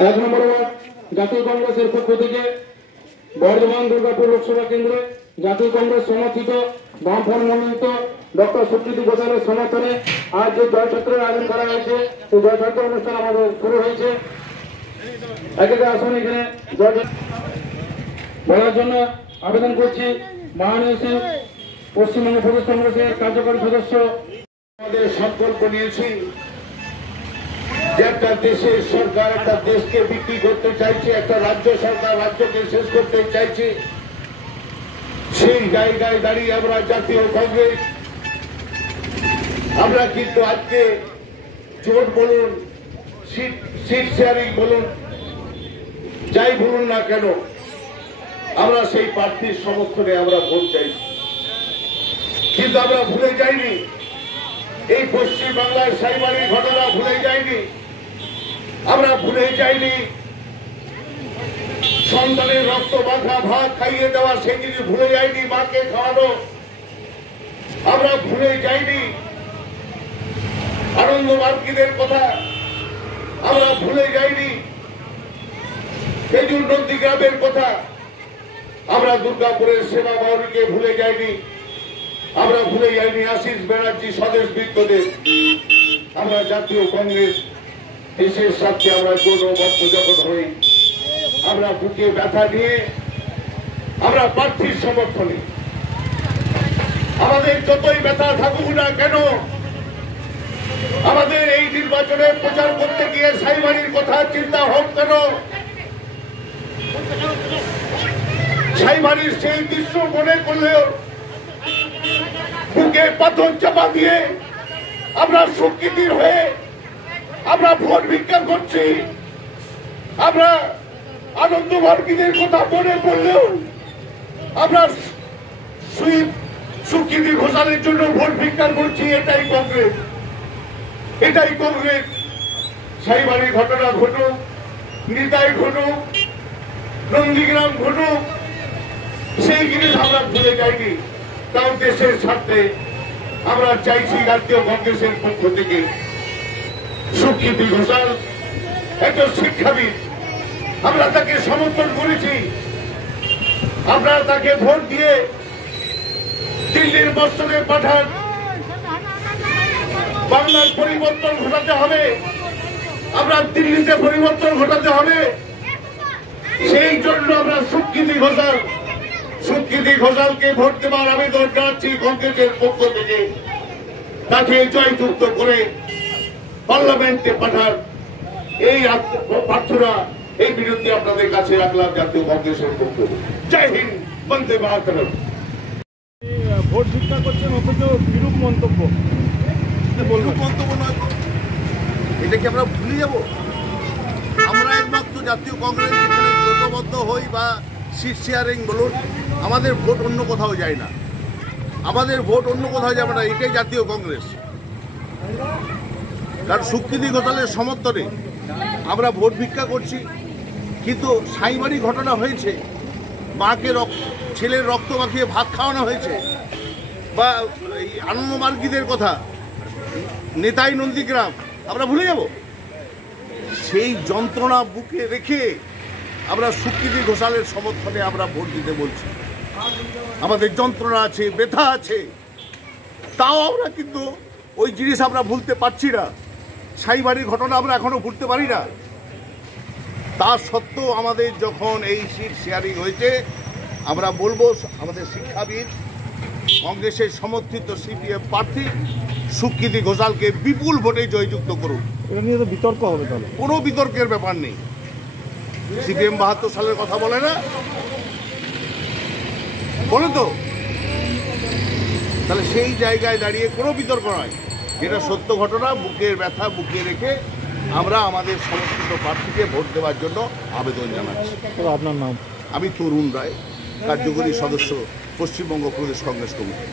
1 নম্বর word জাতীয় কংগ্রেসের পক্ষ থেকে বর্ধমান দুর্গাপুর লোকসভা কেন্দ্রে জাতীয় কংগ্রেস সমর্থিত বামফ্রন্ট মনোনীত ডক্টর সুকৃতি ঘোষালের সমর্থনে আজ যে জয়ছত্রের আয়োজন করা হয়েছে সেই জয়ছত্র অনুষ্ঠান আমাদের শুরু হয়েছে। একটা আসন এখানে বলার জন্য আবেদন করছি মাননীয় শ্রী পশ্চিমবঙ্গ প্রদেশ কংগ্রেসের কার্যকরী সদস্য। আমাদের সংকল্প নিয়েছি যে একটা দেশের সরকার একটা দেশকে বিক্রি করতে চাইছে, একটা রাজ্য সরকার রাজ্যকে শেষ করতে চাইছে। সেই জায়গায় দাঁড়িয়ে আমরা জাতীয় কংগ্রেস আমরা কিন্তু আজকে জোট বলুন, সিট শেয়ারিং বলুন, যাই বলুন না কেন, আমরা সেই প্রার্থীর সমর্থনে আমরা ভোট চাইছি। কিন্তু আমরা ভুলে যাইনি এই পশ্চিম বাংলার সাইবারির ঘটনা, ভুলে যাইনি। আমরা ভুলে যাইনি সন্তানের রক্ত মাখা ভাত খাইয়ে দেওয়া, সেই জিনিস ভুলে যাইনি মাকে খাওয়ানো। আমরা ভুলে যাইনি আনন্দ মার্কিদের কথা, আমরা ভুলে যাইনি খেজুর নন্দীগ্রামের কথা, আমরা দুর্গাপুরের সেবা বাউরিকে ভুলে যাইনি, আমরা ভুলে যাইনি আশিস ব্যানার্জি স্বদেশ বৃত্তদের। আমরা জাতীয় কংগ্রেস দেশের সাথে আমরা জনবদ্ধ যখন হই, আমরা বুকে ব্যথা নিয়ে আমরা প্রার্থীর সমর্থনে আমাদের যতই ব্যথা থাকুক না কেন, আমাদের এই নির্বাচনে প্রচার করতে গিয়ে সাইবারির কথা চিন্তা হোক কেন, সাইবারির সেই দৃশ্য মনে করলেও বুকে পাথর চাপা দিয়ে আমরা স্বীকৃতির হয়ে আমরা ভোট ভিক্ষা করছি। আমরা আনন্দ মার্কিনের কথা মনে করলেও আমরা সুকৃতি ঘোষালের জন্য ভোট ভিক্ষা করছি। এটাই কংগ্রেস, এটাই কংগ্রেস। সাইবারি ঘটনা ঘটুক, নিতাই ঘটুক, নন্দীগ্রাম ঘটুক, সেই জিনিস আমরা ভুলে যাইনি। তাও দেশের স্বার্থে আমরা চাইছি জাতীয় কংগ্রেসের পক্ষ থেকে সুকৃতি ঘোষাল একজন শিক্ষাবিদ, আমরা তাকে সমর্থন করেছি। আমরা তাকে ভোট দিয়ে দিল্লির মস্তকে পাঠান। বাংলার পরিবর্তন ঘটাতে হবে, আমরা দিল্লিতে পরিবর্তন ঘটাতে হবে। সেই জন্য আমরা সুকৃতি ঘোষালকে ভোট দেওয়ার আবেদন জানাচ্ছি কংগ্রেসের পক্ষ থেকে। তাকে জয়যুক্ত করে পার্লামেন্টে পাঠান, এই প্রার্থনা এই বিরুদ্ধে আপনাদের কাছে রাখলাম জাতীয় কংগ্রেসের পক্ষ। জয় হিন্দ, বন্দে মাতরম। ভোট ভিক্ষা করছেন অথচ বিরূপ মন্তব্য, বিরূপ মন্তব্য নয়, এটা কি আমরা ভুলে যাব? আমরা একমাত্র জাতীয় কংগ্রেস জোটবদ্ধ হই বা সিট শেয়ারিং বলুন, আমাদের ভোট অন্য কোথাও যায় না, আমাদের ভোট অন্য কোথাও যাবে না। এটাই জাতীয় কংগ্রেস। কারণ সুকৃতি ঘোষালের সমর্থনে আমরা ভোট ভিক্ষা করছি। কিন্তু সাইবারি ঘটনা হয়েছে, মাকে ছেলের রক্ত মাখিয়ে ভাত খাওয়ানো হয়েছে, বা এই আনন্দ মার্কিদের কথা, নেতাই নন্দীগ্রাম, আমরা ভুলে যাব? সেই যন্ত্রণা বুকে রেখে আমরা সুকৃতি ঘোষালের সমর্থনে আমরা ভোট দিতে বলছি। আমাদের যন্ত্রণা আছে, ব্যথা আছে, তাও আমরা কিন্তু ওই জিনিস আমরা ভুলতে পারছি না। সাইবারির ঘটনা আমরা এখনো ভুলতে পারি না। তা সত্ত্বেও আমাদের যখন এই সিট শেয়ারিং হয়েছে, আমরা বলবো আমাদের শিক্ষাবিদ কংগ্রেসের সমর্থিত সিপিএম প্রার্থী সুকৃতি ঘোষালকে বিপুল ভোটে জয়যুক্ত করুন। এটা নিয়ে তো বিতর্ক হবে, তাহলে কোনো বিতর্কের ব্যাপার নেই। সিপিএম 72 সালের কথা বলে না, বলে তো? তাহলে সেই জায়গায় দাঁড়িয়ে কোনো বিতর্ক নয়, যেটা সত্য ঘটনা, বুকের ব্যথা বুকে রেখে আমরা আমাদের সমর্থিত প্রার্থীকে ভোট দেওয়ার জন্য আবেদন জানাচ্ছি। আপনার নাম? আমি তরুণ রায়, কার্যকরী সদস্য, পশ্চিমবঙ্গ প্রদেশ কংগ্রেস কমিটি।